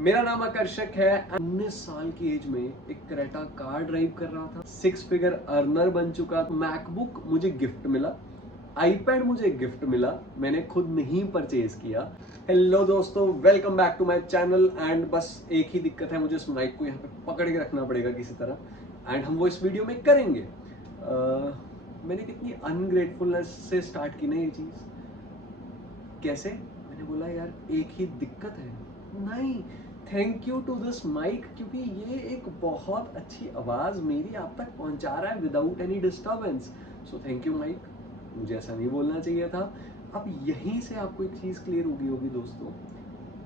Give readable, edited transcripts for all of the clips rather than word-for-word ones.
मेरा नाम आकर्षक है। 19 साल की एज में एक क्रेटा कार ड्राइव कर रहा था, 6 फिगर अर्नर बन चुका। मैकबुक मुझे गिफ्ट मिला, आईपैड मुझे गिफ्ट मिला, मैंने खुद नहीं परचेज किया। हेलो दोस्तों, welcome back to my channel. And बस एक ही दिक्कत है, मुझे इस माइक को यहाँ पे पकड़ के रखना पड़ेगा किसी तरह, एंड हम वो इस वीडियो में करेंगे। मैंने कितनी अनग्रेटफुलनेस से स्टार्ट की ना ये चीज़। कैसे? मैंने बोला यार एक ही दिक्कत है, नहीं, thank you to this mic, क्योंकि ये एक बहुत अच्छी आवाज़ मेरी आप तक पहुंचा रहा है without any disturbance. So thank you mic. मुझे ऐसा नहीं बोलना चाहिए था। अब यहीं से आपको एक चीज़ क्लियर होगी दोस्तों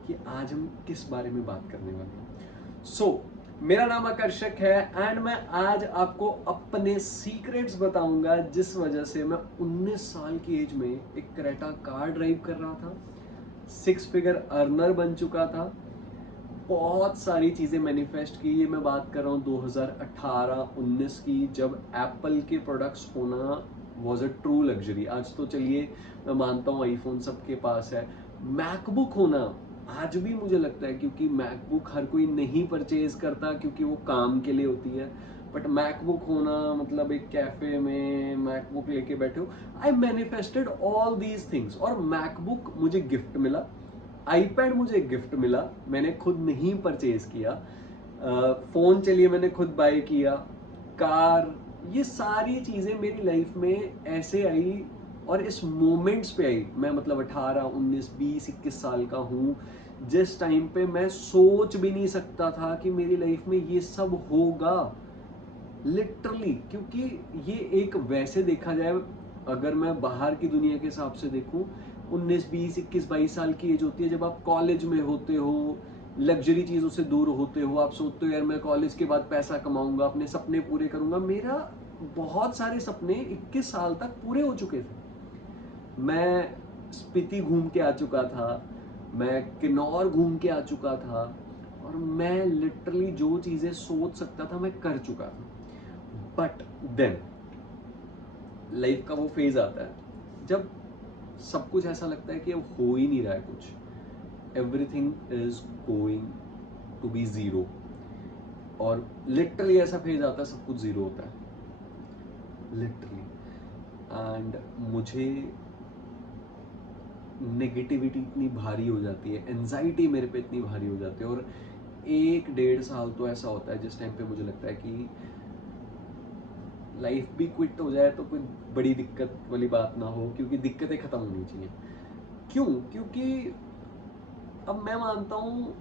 कि आज हम किस बारे में बात करने वाले हैं। मेरा नाम आकर्षक है एंड मैं आज आपको अपने सीक्रेट्स बताऊंगा जिस वजह से मैं 19 साल की एज में एक क्रेटा कार ड्राइव कर रहा था, 6 फिगर अर्नर बन चुका था, बहुत सारी चीज़ें मैनिफेस्ट की। ये मैं बात कर रहा हूँ 2018-19 की, जब एप्पल के प्रोडक्ट्स होना वॉज अ ट्रू लग्जरी। आज तो चलिए मैं मानता हूँ आईफोन सबके पास है। मैकबुक होना आज भी मुझे लगता है, क्योंकि मैकबुक हर कोई नहीं परचेज करता क्योंकि वो काम के लिए होती है, बट मैकबुक होना मतलब एक कैफे में मैकबुक लेके बैठे हो। आई मैनिफेस्टेड ऑल दीज थिंग्स, और मैकबुक मुझे गिफ्ट मिला, आईपैड मुझे गिफ्ट मिला, मैंने खुद नहीं परचेज किया। फ़ोन चलिए मैंने खुद बाय किया, कार, ये सारी चीज़ें मेरी लाइफ में ऐसे आई और इस मोमेंट्स पे आई। मैं मतलब 18, 19, 20, 21 साल का हूँ, जिस टाइम पे मैं सोच भी नहीं सकता था कि मेरी लाइफ में ये सब होगा, लिटरली। क्योंकि ये एक, वैसे देखा जाए अगर मैं बाहर की दुनिया के हिसाब से देखूं, 19, 20, 21, 22 साल की एज होती है जब आप कॉलेज में होते हो, लग्जरी चीज़ों से दूर होते हो, आप सोचते हो यार मैं कॉलेज के बाद पैसा कमाऊंगा, अपने सपने पूरे करूंगा। मेरा बहुत सारे सपने 21 साल तक पूरे हो चुके थे। मैं स्पीति घूम के आ चुका था, मैं किन्नौर घूम के आ चुका था, और मैं लिटरली जो चीज़ें सोच सकता था मैं कर चुका था। बट देन लाइफ का वो फेज आता है जब सब कुछ ऐसा लगता है कि अब हो ही नहीं रहा है कुछ, everything is going to be zero, और लिटरली ऐसा फेज आता है सब कुछ जीरो होता है, लिटरली। एंड मुझे नेगेटिविटी इतनी भारी हो जाती है, एंजाइटी मेरे पे इतनी भारी हो जाती है, और 1-1.5 साल तो ऐसा होता है जिस टाइम पे मुझे लगता है कि लाइफ भी क्विट हो जाए तो कोई बड़ी दिक्कत वाली बात ना हो, क्योंकि दिक्कतें खत्म होनी चाहिए। क्यों? क्योंकि अब मैं मानता हूँ,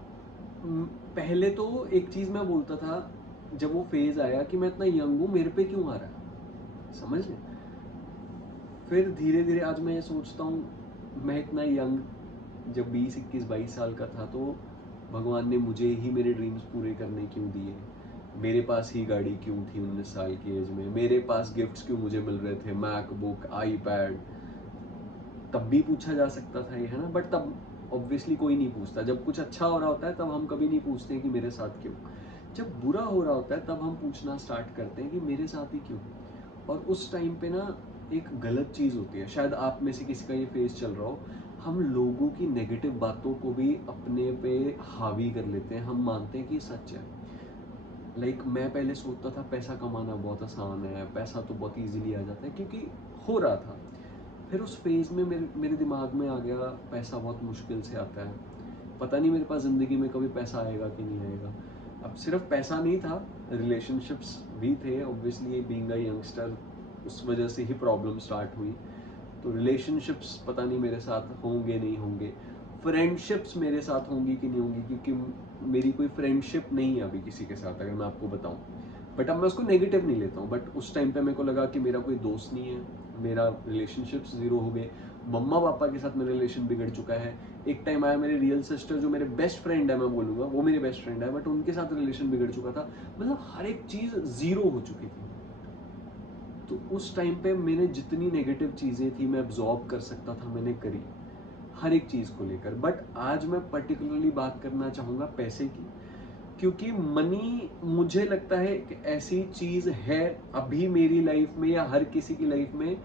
पहले तो एक चीज मैं बोलता था जब वो फेज आया कि मैं इतना यंग हूँ, मेरे पे क्यों आ रहा है, समझ लें। फिर धीरे धीरे आज मैं ये सोचता हूँ, मैं इतना यंग जब 20, 21, 22 साल का था, तो भगवान ने मुझे ही मेरे ड्रीम्स पूरे करने क्यों दिए? मेरे पास ही गाड़ी क्यों थी 19 साल की एज में? मेरे पास गिफ्ट्स क्यों मुझे मिल रहे थे, मैकबुक, आईपैड? तब भी पूछा जा सकता था ये, है ना, बट तब ऑब्वियसली कोई नहीं पूछता। जब कुछ अच्छा हो रहा होता है तब हम कभी नहीं पूछते कि मेरे साथ क्यों। जब बुरा हो रहा होता है तब हम पूछना स्टार्ट करते हैं कि मेरे साथ ही क्यों। और उस टाइम पे ना एक गलत चीज़ होती है, शायद आप में से किसी का ये फेस चल रहा हो, हम लोगों की नेगेटिव बातों को भी अपने पे हावी कर लेते हैं, हम मानते हैं कि सच है। मैं पहले सोचता था पैसा कमाना बहुत आसान है, पैसा तो बहुत इजीली आ जाता है, क्योंकि हो रहा था। फिर उस फेज में मेरे मेरे दिमाग में आ गया पैसा बहुत मुश्किल से आता है, पता नहीं मेरे पास ज़िंदगी में कभी पैसा आएगा कि नहीं आएगा। अब सिर्फ पैसा नहीं था, रिलेशनशिप्स भी थे, ऑब्वियसली बीइंग अ यंगस्टर उस वजह से ही प्रॉब्लम स्टार्ट हुई। तो रिलेशनशिप्स पता नहीं मेरे साथ होंगे नहीं होंगे, फ्रेंडशिप्स मेरे साथ होंगी कि नहीं होंगी, क्योंकि मेरी कोई फ्रेंडशिप नहीं है अभी किसी के साथ, अगर मैं आपको बताऊं। बट अब मैं उसको नेगेटिव नहीं लेता हूँ, बट उस टाइम पे मेरे को लगा कि मेरा कोई दोस्त नहीं है, मेरा रिलेशनशिप्स जीरो हो गए, मम्मा पापा के साथ मेरा रिलेशन बिगड़ चुका है। एक टाइम आया मेरे रियल सिस्टर जो मेरे बेस्ट फ्रेंड है, मैं बोलूँगा वो मेरे बेस्ट फ्रेंड है, बट उनके साथ रिलेशन बिगड़ चुका था। मतलब हर एक चीज़ जीरो हो चुकी थी। तो उस टाइम पे मैंने जितनी नेगेटिव चीज़ें थी मैं एब्जॉर्ब कर सकता था, मैंने करी हर एक चीज़ को लेकर। बट आज मैं पर्टिकुलरली बात करना चाहूँगा पैसे की, क्योंकि मनी मुझे लगता है एक ऐसी चीज़ है अभी मेरी लाइफ में या हर किसी की लाइफ में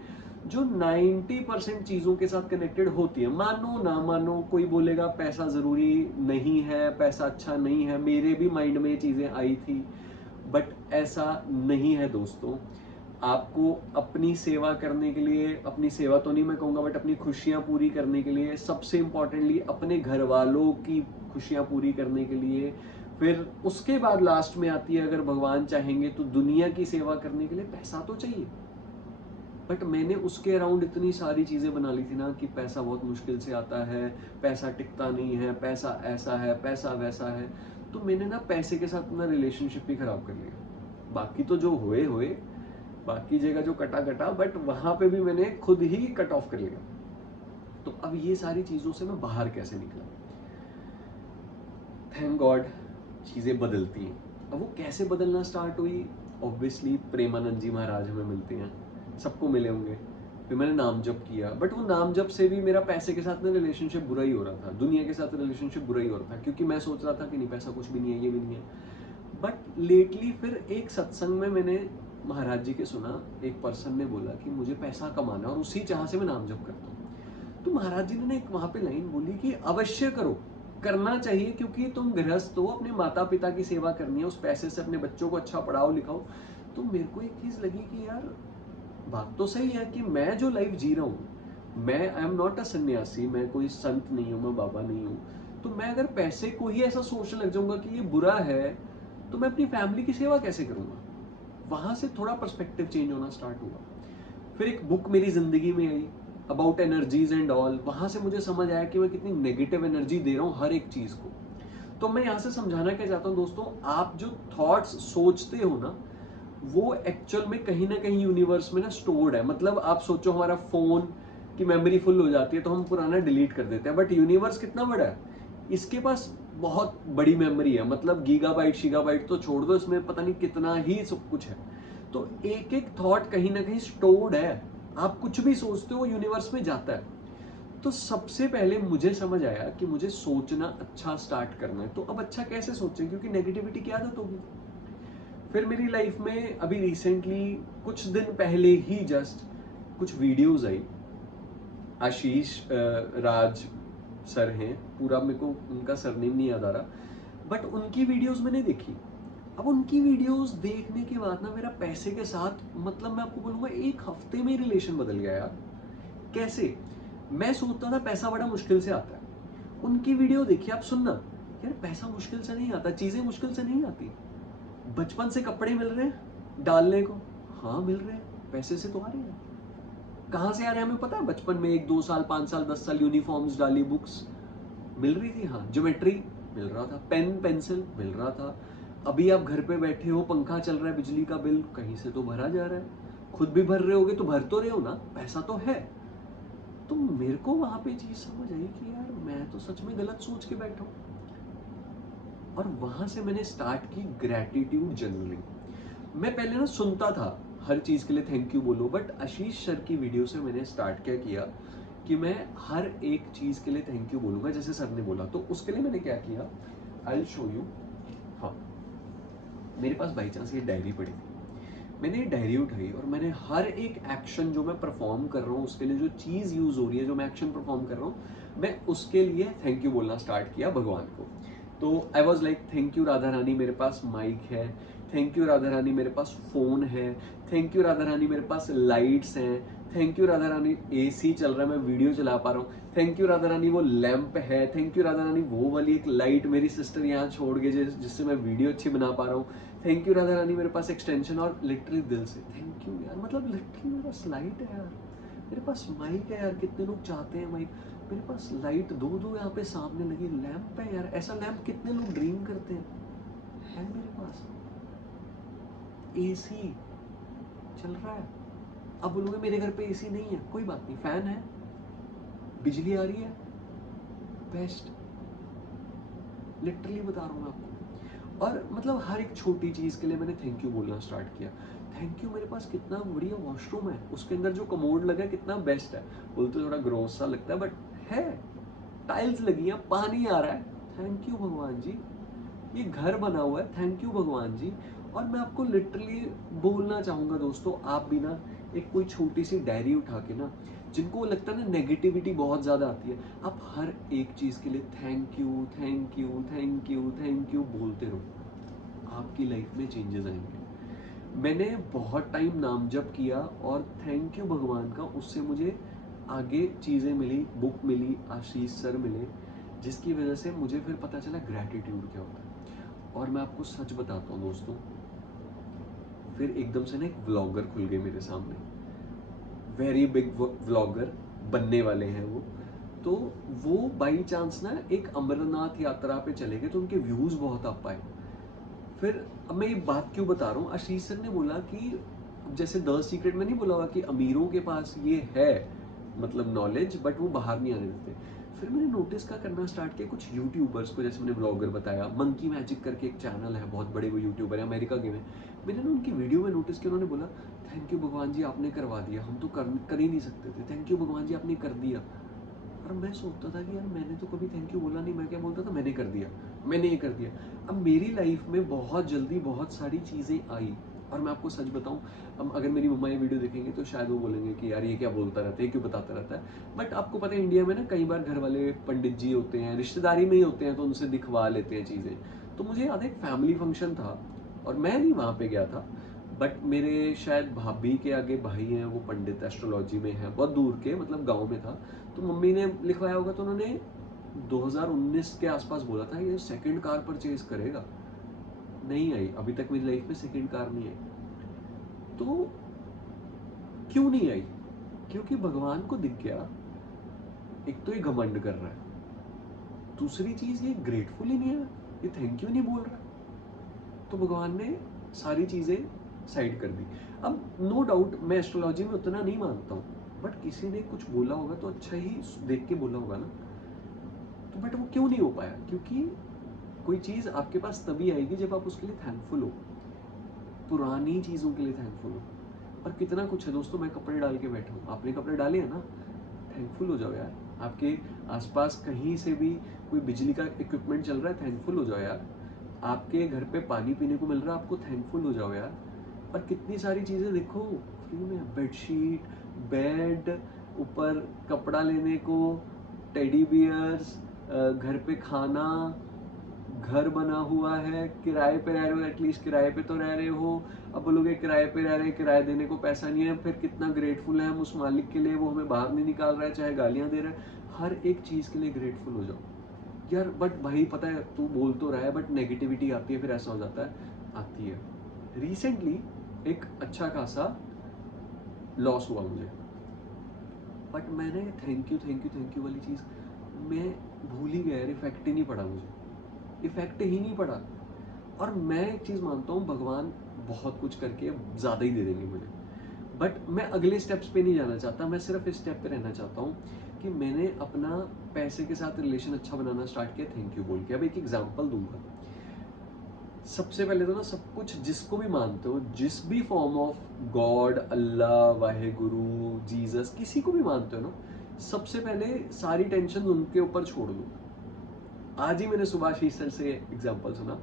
जो 90% चीज़ों के साथ कनेक्टेड होती है। मानो ना मानो, कोई बोलेगा पैसा ज़रूरी नहीं है, पैसा अच्छा नहीं है, मेरे भी माइंड में ये चीज़ें आई थी, बट ऐसा नहीं है दोस्तों। आपको अपनी सेवा करने के लिए, अपनी सेवा तो नहीं मैं कहूँगा, बट अपनी खुशियाँ पूरी करने के लिए, सबसे इम्पॉर्टेंटली अपने घर वालों की खुशियाँ पूरी करने के लिए, फिर उसके बाद लास्ट में आती है, अगर भगवान चाहेंगे तो दुनिया की सेवा करने के लिए पैसा तो चाहिए। बट मैंने उसके अराउंड इतनी सारी चीज़ें बना ली थी ना कि पैसा बहुत मुश्किल से आता है, पैसा टिकता नहीं है, पैसा ऐसा है, पैसा वैसा है। तो मैंने ना पैसे के साथ अपना रिलेशनशिप ही खराब कर लिया। बाकी तो जो हुए हुए, बाकी जगह जो कटा कटा, बट वहां पे भी मैंने खुद ही कट ऑफ कर लिया। तो अब ये सारी चीज़ों से मैं बाहर कैसे निकला? थैंक गॉड चीज़ें बदलती हैं। अब वो कैसे बदलना स्टार्ट हुई? ऑब्वियसली प्रेमानंद जी महाराज हमें मिलते हैं, सबको मिले होंगे। फिर मैंने नाम जप किया, बट वो नाम जप से भी मेरा पैसे के साथ में रिलेशनशिप बुरा ही हो रहा था, दुनिया के साथ रिलेशनशिप बुरा ही हो रहा था, क्योंकि मैं सोच रहा था कि नहीं पैसा कुछ भी नहीं है, ये भी नहीं है। बट लेटली फिर एक सत्संग में मैंने महाराज जी के सुना, एक पर्सन ने बोला कि मुझे पैसा कमाना है और उसी चाह से मैं नाम जप करता हूँ। तो महाराज जी ने एक वहां पे लाइन बोली कि अवश्य करो, करना चाहिए, क्योंकि तुम गृहस्थ हो, अपने माता पिता की सेवा करनी है, उस पैसे से अपने बच्चों को अच्छा पढ़ाओ लिखाओ। तो मेरे को एक चीज लगी कि यार बात तो सही है कि मैं जो लाइफ जी रहा हूँ, मैं आई एम नॉट अ सन्यासी, मैं कोई संत नहीं हूँ, मैं बाबा नहीं हूँ। तो मैं अगर पैसे को ही ऐसा सोचने लग जाऊंगा कि ये बुरा है, तो मैं अपनी फैमिली की सेवा कैसे करूंगा? वहां से थोड़ा पर्सपेक्टिव चेंज होना स्टार्ट हुआ। फिर एक बुक मेरी जिंदगी में आई, अबाउट एनर्जीज एंड ऑल। वहां से मुझे समझ आया कि मैं कितनी नेगेटिव एनर्जी दे रहा हूँ हर एक चीज को। तो मैं यहाँ से समझाना क्या चाहता हूँ दोस्तों, आप जो थॉट्स सोचते हो ना, वो एक्चुअल में कहीं ना कहीं यूनिवर्स में ना स्टोर्ड है। मतलब आप सोचो, हमारा फोन की मेमोरी फुल हो जाती है तो हम पुराना डिलीट कर देते हैं, बट यूनिवर्स कितना बड़ा है, इसके पास बहुत बड़ी मेमोरी है। मतलब गीगाबाइट शिगाबाइट तो छोड़ दो, इसमें पता नहीं कितना ही सब कुछ है। तो एक एक थॉट कहीं ना कहीं स्टोर्ड है। आप कुछ भी सोचते हो यूनिवर्स में जाता है। तो सबसे पहले मुझे समझ आया कि मुझे सोचना अच्छा स्टार्ट करना है। तो अब अच्छा कैसे सोचें, क्योंकि नेगेटिविटी की आदत होगी। फिर मेरी लाइफ में अभी रिसेंटली कुछ दिन पहले ही जस्ट कुछ videos I. Ashish Raj sir हैं, पूरा मेरे को उनका सरनेम नहीं याद आ रहा, बट उनकी वीडियोस मैंने देखी। अब उनकी वीडियोस देखने के बाद ना मेरा पैसे के साथ, मतलब मैं आपको बोलूंगा एक हफ्ते में रिलेशन बदल गया यार। कैसे? मैं सोचता था पैसा बड़ा मुश्किल से आता है, उनकी वीडियो देखिए आप, सुनना यार पैसा मुश्किल से नहीं आता, चीजें मुश्किल से नहीं आती। बचपन से कपड़े मिल रहे हैं डालने को, हाँ मिल रहे हैं, पैसे से तो आ रहे हैं। कहाँ से आ रहे हैं हमें पता है? बचपन में 1 2 साल 5 साल 10 साल यूनिफॉर्म्स डाली, बुक्स मिल रही थी, हाँ ज्योमेट्री मिल रहा था, पेन पेंसिल मिल रहा था। अभी आप घर पे बैठे हो, पंखा चल रहा है, बिजली का बिल कहीं से तो भरा जा रहा है, खुद भी भर रहे होगे तो भर तो रहे हो ना, पैसा तो है। तो मेरे को वहां पे चीज समझ आई कि यार मैं तो सच में गलत सोच के बैठा हूँ। और वहां से मैंने स्टार्ट की ग्रेटिट्यूड जर्नलिंग। मैं पहले ना सुनता था हर चीज के लिए थैंक यू बोलो, बट आशीष सर की वीडियो से मैंने स्टार्ट क्या किया कि मैं हर एक चीज के लिए थैंक यू बोलूंगा, जैसे सर ने बोला। तो उसके लिए मैंने क्या किया, आई विल शो यू। हाँ, मेरे पास बाई चांस ये डायरी पड़ी थी, मैंने ये डायरी उठाई और मैंने हर एक एक्शन जो मैं परफॉर्म कर रहा हूँ, उसके लिए जो चीज यूज हो रही है, जो मैं एक्शन परफॉर्म कर रहा हूँ, मैं उसके लिए थैंक यू बोलना स्टार्ट किया भगवान को। तो I was like thank you Radha Rani मेरे पास माइक है, थैंक यू राधा रानी मेरे पास फोन है, थैंक यू राधा रानी मेरे पास लाइट्स हैं, thank you Radha Rani AC चल रहा है, मैं वीडियो चला पा रहा हूँ, थैंक यू राधा रानी वो लैंप है, थैंक यू राधा रानी वो वाली एक लाइट मेरी सिस्टर यहाँ छोड़ गई जिससे मैं वीडियो अच्छी बना पा रहा हूँ, थैंक यू राधा रानी मेरे पास एक्सटेंशन। और लिटरली दिल से थैंक यू यार, मतलब लिटरली मेरे पास लाइट है यार, मेरे पास माइक है यार, कितने लोग चाहते हैं माइक, मेरे पास लाइट दो दो यहाँ पे सामने लगी, लैंप है यार, ऐसा लैंप कितने लोग ड्रीम करते हैं, है मेरे पास। एसी चल रहा है। अब बोलोगे मेरे घर पे एसी नहीं है, कोई बात नहीं, फैन है, बिजली आ रही है, बेस्ट। लिटरली बता रहा हूँ मैं आपको। और मतलब हर एक छोटी चीज के लिए मैंने थैंक यू बोलना स्टार्ट किया। थैंक यू, मेरे पास कितना बढ़िया वॉशरूम है, उसके अंदर जो कमोड लगा है कितना बेस्ट है। बोलते थोड़ा ग्रोस सा लगता है, बट है, टाइल्स लगी है, पानी आ रहा है, थैंक यू भगवान जी। ये घर बना हुआ है, थैंक यू भगवान जी। और मैं आपको लिटरली बोलना चाहूंगा दोस्तों, आप भी ना एक कोई छोटी सी डायरी उठा के ना, जिनको लगता है ना नेगेटिविटी बहुत ज़्यादा आती है, आप हर एक चीज़ के लिए thank you thank you thank you thank you बोलते रहो, आपकी लाइफ में चेंजेस आएंगे। मैंने बहुत टाइम नाम जप किया और थैंक यू भगवान का, उससे मुझे आगे चीज़ें मिली, बुक मिली, आशीष सर मिले, जिसकी वजह से मुझे फिर पता चला ग्रैटिट्यूड क्या होता है। और मैं आपको सच बताता हूँ दोस्तों, फिर एकदम से ना एक व्लॉगर खुल गए मेरे सामने, वेरी बिग व्लॉगर बनने वाले हैं वो। तो वो बाई चांस ना एक अमरनाथ यात्रा पे चले गए, तो उनके व्यूज़ बहुत अप आए। फिर अब मैं ये बात क्यों बता रहा हूँ, आशीष सर ने बोला कि जैसे द सीक्रेट में नहीं बोला हुआ कि अमीरों के पास ये है मतलब नॉलेज, बट वो बाहर नहीं आने देते। फिर मैंने नोटिस का करना स्टार्ट किया कुछ यूट्यूबर्स को, जैसे मैंने ब्लॉगर बताया, मंकी मैजिक करके एक चैनल है, बहुत बड़े वो यूट्यूबर है, अमेरिका के में। मैंने ना उनकी वीडियो में नोटिस किया, उन्होंने बोला थैंक यू भगवान जी आपने करवा दिया, हम तो कर ही नहीं सकते थे, थैंक यू भगवान जी आपने कर दिया। और मैं सोचता था कि यार मैंने तो कभी थैंक यू बोला नहीं, मैं क्या बोलता था, मैंने कर दिया, मैंने ये कर दिया। अब मेरी लाइफ में बहुत जल्दी बहुत सारी चीज़ें आई, और मैं आपको सच बताऊं, अब अगर मेरी मम्मा ये वीडियो देखेंगे तो शायद वो बोलेंगे कि यार ये क्या बोलता रहता है, ये क्यों बताता रहता है। बट आपको पता है इंडिया में ना कई बार घर वाले पंडित जी होते हैं, रिश्तेदारी में ही होते हैं, तो उनसे दिखवा लेते हैं चीज़ें। तो मुझे याद है एक फैमिली फंक्शन था और मैं नहीं वहाँ पे गया था, बट मेरे शायद भाभी के आगे भाई हैं, वो पंडित एस्ट्रोलॉजी में है, बहुत दूर के मतलब गाँव में था। तो मम्मी ने लिखवाया होगा, तो उन्होंने 2019 के आसपास बोला था ये सेकंड कार परचेज करेगा। नहीं आई, अभी तक मेरी लाइफ में सेकंड कार नहीं आई। तो क्यों नहीं आई? क्योंकि भगवान को दिख गया, एक तो ये घमंड कर रहा है, दूसरी चीज ये ग्रेटफुल ही नहीं है, ये थैंक यू नहीं बोल रहा। तो भगवान ने सारी चीजें साइड कर दी। अब नो डाउट मैं एस्ट्रोलॉजी में उतना नहीं मानता हूँ, बट किसी ने कुछ बोला होगा तो अच्छा ही देख के बोला होगा ना। तो बट वो क्यों नहीं हो पाया? क्योंकि कोई चीज आपके पास तभी आएगी जब आप उसके लिए थैंकफुल हो, पुरानी चीजों के लिए थैंकफुल हो। और कितना कुछ है दोस्तों, मैं कपड़े डाल के बैठा हूँ, आपने कपड़े डाले हैं ना, थैंकफुल हो जाओ यार। आपके आसपास कहीं से भी कोई बिजली का इक्विपमेंट चल रहा है, थैंकफुल हो जाओ यार। आपके घर पे पानी पीने को मिल रहा है, आपको थैंकफुल हो जाओ यार। और कितनी सारी चीज़ें देखो फ्री में, बेडशीट, बेड, ऊपर कपड़ा लेने को, टेडी बियर्स, घर पे खाना, घर बना हुआ है, किराए पे रह रहे हो, एटलीस्ट किराए पे तो रह रहे हो। अब बोलोगे किराए पे रह रहे हैं, किराए देने को पैसा नहीं है, फिर कितना ग्रेटफुल है हम उस मालिक के लिए, वो हमें बाहर नहीं निकाल रहा है चाहे गालियां दे रहा है। हर एक चीज़ के लिए ग्रेटफुल हो जाओ यार। बट भाई पता है तू बोल तो रहा है, बट नेगेटिविटी आती है, फिर ऐसा हो जाता है, आती है। रिसेंटली एक अच्छा खासा लॉस हुआ मुझे, बट मैंने thank you thank you thank you वाली चीज़ मैं भूल ही गया यार, इफेक्ट ही नहीं पड़ा मुझे, इफेक्ट ही नहीं पड़ा। और मैं एक चीज़ मानता हूँ, भगवान बहुत कुछ करके ज़्यादा ही दे देंगे मुझे, बट मैं अगले स्टेप्स पे नहीं जाना चाहता, मैं सिर्फ इस स्टेप पे रहना चाहता हूँ कि मैंने अपना पैसे के साथ रिलेशन अच्छा बनाना स्टार्ट किया थैंक यू बोल के। अब एक एग्जांपल दूंगा। सबसे पहले तो ना सब कुछ जिसको भी मानते हो, जिस भी form of God, Allah, Wahe Guru, Jesus, किसी को भी मानते हो ना, सबसे पहले सारी टेंशन उनके ऊपर छोड़ दो। आज ही मैंने सुभाष सर से एग्जांपल सुना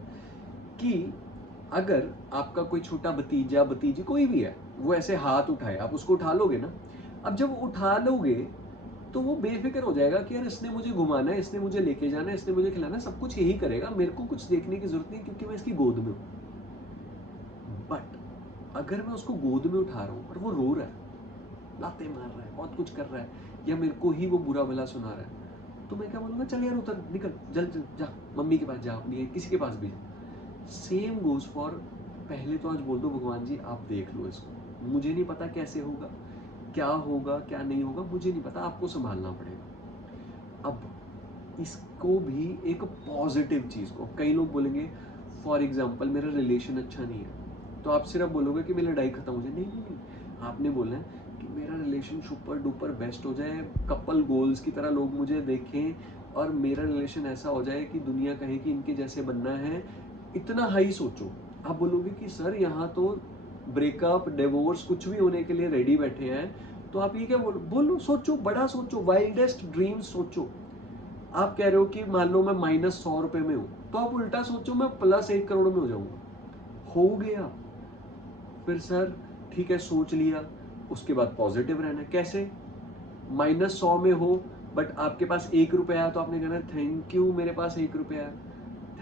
कि अगर आपका कोई छोटा भतीजा भतीजी कोई भी है, वो ऐसे हाथ उठाए, आप उसको उठा लोगे ना, अब जब उठा लोगे तो वो बेफिक्र हो जाएगा कि यार इसने मुझे घुमाना है, इसने मुझे लेके जाना है, इसने मुझे खिलाना है, सब कुछ यही करेगा, मेरे को कुछ देखने की जरूरत नहीं क्योंकि मैं इसकी गोद में हूँ। बट अगर मैं उसको गोद में उठा रहा हूँ और वो रो रहा है, लाते मार रहा है, बहुत कुछ कर रहा है, या मेरे को ही वो बुरा भला सुना रहा है, तो मैं क्या बोलूँगा, चल यार उतर, निकल, जल जल जा, मम्मी के पास जा, अपनी किसी के पास भी जा। सेम गोज फॉर, पहले तो आज बोल दो भगवान जी आप देख लो इसको, मुझे नहीं पता कैसे होगा, क्या होगा क्या नहीं होगा, मुझे नहीं पता, आपको संभालना पड़ेगा। अब इसको भी एक पॉजिटिव चीज़ को, कई लोग बोलेंगे फॉर एग्जाम्पल मेरा रिलेशन अच्छा नहीं है, तो आप सिर्फ बोलोगे कि मेरी लड़ाई खत्म हो जाए, नहीं नहीं नहीं, आपने बोलना है कि मेरा रिलेशन सुपर डुपर बेस्ट हो जाए, कपल गोल्स की तरह लोग मुझे देखें, और मेरा रिलेशन ऐसा हो जाए कि दुनिया कहे कि इनके जैसे बनना है। इतना हाई सोचो। आप बोलोगे कि सर यहाँ तो ब्रेकअप, डिवोर्स, कुछ भी होने के लिए रेडी बैठे हैं, तो आप ये क्या बोलो, सोचो, बड़ा सोचो, वाइल्डेस्ट ड्रीम्स सोचो। आप कह रहे हो कि मान लो मैं -100 रुपए में हूं, तो आप उल्टा सोचो मैं +1 करोड़ में हो जाऊंगा। हो गया। फिर सर ठीक है सोच लिया, उसके बाद पॉजिटिव रहना है। कैसे? -100 में हो बट आपके पास 1 रुपया है तो आपने कहना थैंक यू मेरे पास 1 रुपया है,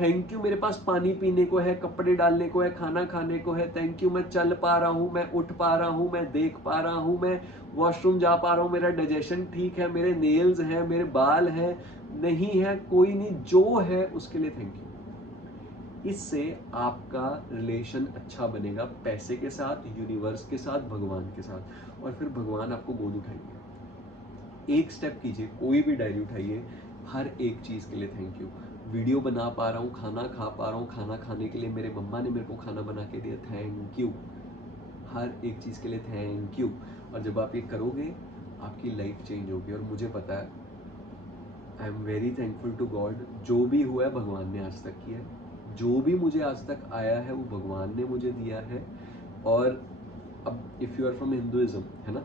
थैंक यू मेरे पास पानी पीने को है, कपड़े डालने को है, खाना खाने को है, थैंक यू मैं चल पा रहा हूँ, मैं उठ पा रहा हूँ, मैं देख पा रहा हूँ, मैं वॉशरूम जा पा रहा हूँ, मेरा डाइजेशन ठीक है, मेरे नेल्स हैं, मेरे बाल हैं, नहीं है कोई नहीं, जो है उसके लिए थैंक यू। इससे आपका रिलेशन अच्छा बनेगा पैसे के साथ, यूनिवर्स के साथ, भगवान के साथ, और फिर भगवान आपको गोद उठाएंगे। एक स्टेप कीजिए, कोई भी डायरी उठाइए, हर एक चीज के लिए थैंक यू। वीडियो बना पा रहा हूँ, खाना खा पा रहा हूँ, खाना खाने के लिए मेरे मम्मा ने मेरे को खाना बना के दिया, थैंक यू। हर एक चीज के लिए थैंक यू। और जब आप ये करोगे आपकी लाइफ चेंज होगी। और मुझे पता है, I am very thankful to God, जो भी हुआ है भगवान ने आज तक किया है, जो भी मुझे आज तक आया है वो भगवान ने मुझे दिया है। और अब if you are from Hinduism, है ना,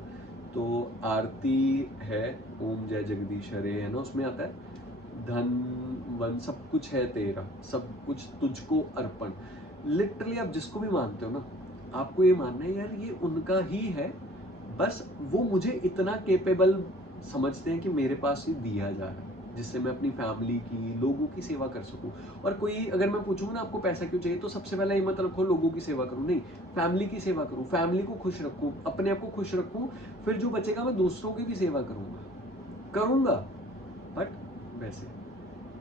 तो आरती है ओम जय जगदीश हरे, है ना, उसमें आता है धन वन सब कुछ है तेरा, सब कुछ तुझको अर्पण। लिटरली आप जिसको भी मानते हो ना, आपको ये मानना है यार ये उनका ही है, बस वो मुझे इतना केपेबल समझते हैं कि मेरे पास ये दिया जा रहा है जिससे मैं अपनी फैमिली की, लोगों की सेवा कर सकूं। और कोई अगर मैं पूछूंगा ना आपको पैसा क्यों चाहिए, तो सबसे पहले ये मत रखो लोगों की सेवा करूं, नहीं, फैमिली की सेवा करूं, फैमिली को खुश रखूं, अपने आप को खुश रखूं, फिर जो बचेगा मैं दूसरों की भी सेवा करूंगा। बट वैसे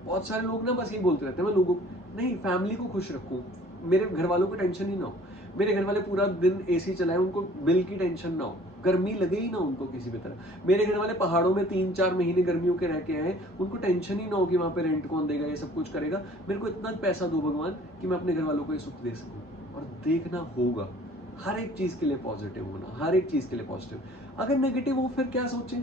बहुत सारे लोग ना बस ये बोलते रहते हैं मैं लोगों, नहीं, फैमिली को खुश रखूं, मेरे घर वालों को टेंशन ही ना हो, मेरे घर वाले पूरा दिन एसी चलाए, उनको बिल की टेंशन ना हो, गर्मी लगे ही ना उनको किसी भी तरह, मेरे घर वाले पहाड़ों में 3-4 महीने गर्मियों के रह के आए, उनको टेंशन ही ना हो कि वहां पे रेंट कौन देगा, ये सब कुछ करेगा, मेरे को इतना पैसा दो भगवान कि मैं अपने घर वालों को ये सुख दे सकूं। और देखना होगा हर एक चीज के लिए पॉजिटिव होना, हर एक चीज के लिए पॉजिटिव। अगर नेगेटिव हो फिर क्या सोचें,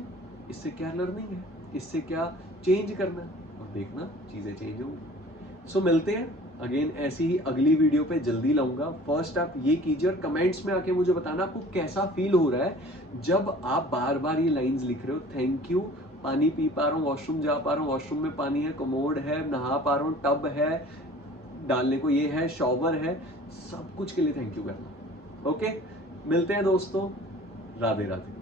इससे क्या लर्निंग है, इससे क्या चेंज करना है, और देखना चीजें चेंज होंगी। सो मिलते हैं अगेन ऐसी ही अगली वीडियो पे, जल्दी लाऊंगा। फर्स्ट आप ये कीजिए और कमेंट्स में आके मुझे बताना आपको कैसा फील हो रहा है जब आप बार बार ये लाइंस लिख रहे हो, थैंक यू, पानी पी पा रहा हूँ, वॉशरूम जा पा रहा हूँ, वॉशरूम में पानी है, कमोड है, नहा पा रहा हूँ, टब है, डालने को ये है, शॉवर है, सब कुछ के लिए थैंक यू करना। ओके, मिलते हैं दोस्तों, राधे राधे।